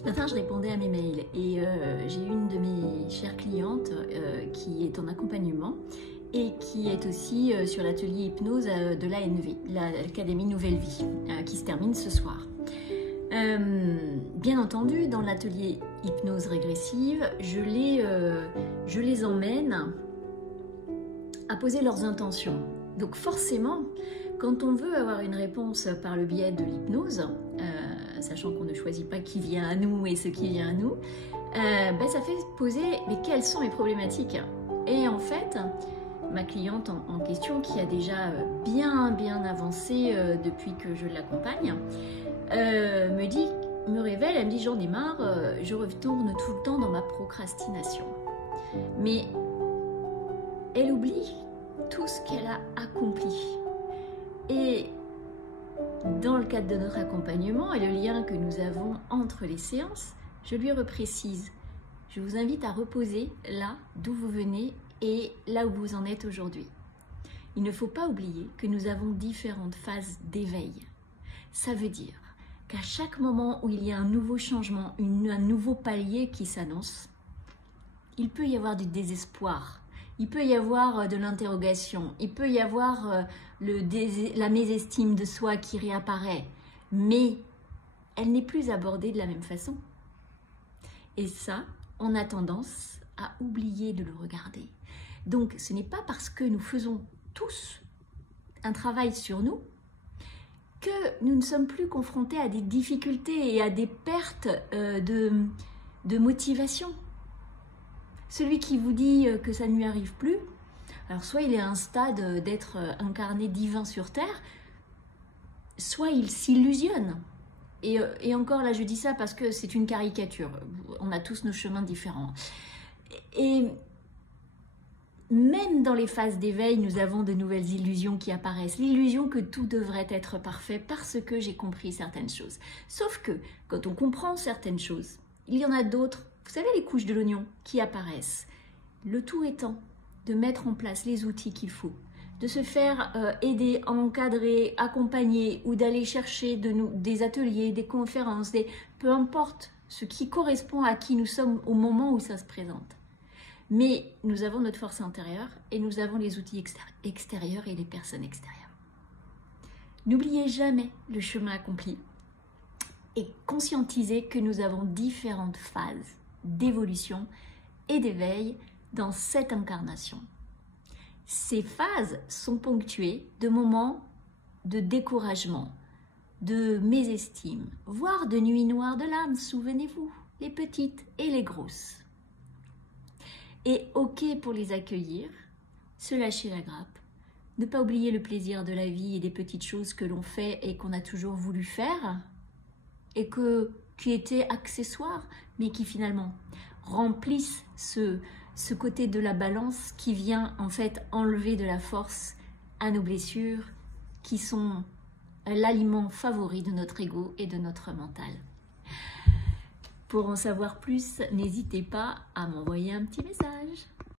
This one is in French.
Ce matin, je répondais à mes mails et j'ai une de mes chères clientes qui est en accompagnement et qui est aussi sur l'atelier hypnose de l'ANV, l'Académie Nouvelle Vie, qui se termine ce soir. Bien entendu, dans l'atelier hypnose régressive, je les emmène à poser leurs intentions. Donc forcément, quand on veut avoir une réponse par le biais de l'hypnose, sachant qu'on ne choisit pas qui vient à nous et ce qui vient à nous, ça fait poser mais quelles sont mes problématiques. Et en fait, ma cliente en question, qui a déjà bien avancé depuis que je l'accompagne, me révèle, elle me dit: j'en ai marre, je retourne tout le temps dans ma procrastination. Mais elle oublie tout ce qu'elle a accompli. Et dans le cadre de notre accompagnement et le lien que nous avons entre les séances, je lui reprécise: je vous invite à reposer là d'où vous venez et là où vous en êtes aujourd'hui. Il ne faut pas oublier que nous avons différentes phases d'éveil. Ça veut dire qu'à chaque moment où il y a un nouveau changement, un nouveau palier qui s'annonce, il peut y avoir du désespoir, il peut y avoir de l'interrogation, il peut y avoir la mésestime de soi qui réapparaît, mais elle n'est plus abordée de la même façon. Et ça, on a tendance à oublier de le regarder. Donc, ce n'est pas parce que nous faisons tous un travail sur nous que nous ne sommes plus confrontés à des difficultés et à des pertes de motivation. Celui qui vous dit que ça ne lui arrive plus, alors soit il est à un stade d'être incarné divin sur Terre, soit il s'illusionne. Et encore là, je dis ça parce que c'est une caricature. On a tous nos chemins différents. Et même dans les phases d'éveil, nous avons de nouvelles illusions qui apparaissent. L'illusion que tout devrait être parfait parce que j'ai compris certaines choses. Sauf que quand on comprend certaines choses, il y en a d'autres, vous savez, les couches de l'oignon qui apparaissent. Le tout étant de mettre en place les outils qu'il faut, de se faire aider, encadrer, accompagner ou d'aller chercher des ateliers, des conférences, peu importe ce qui correspond à qui nous sommes au moment où ça se présente. Mais nous avons notre force intérieure et nous avons les outils extérieurs et les personnes extérieures. N'oubliez jamais le chemin accompli et conscientisez que nous avons différentes phases d'évolution et d'éveil dans cette incarnation. Ces phases sont ponctuées de moments de découragement, de mésestime, voire de nuits noires de l'âme, souvenez-vous, les petites et les grosses. Et ok pour les accueillir, se lâcher la grappe, ne pas oublier le plaisir de la vie et des petites choses que l'on fait et qu'on a toujours voulu faire, et qui étaient accessoires, mais qui finalement remplissent ce côté de la balance qui vient en fait enlever de la force à nos blessures qui sont l'aliment favori de notre ego et de notre mental. Pour en savoir plus, n'hésitez pas à m'envoyer un petit message.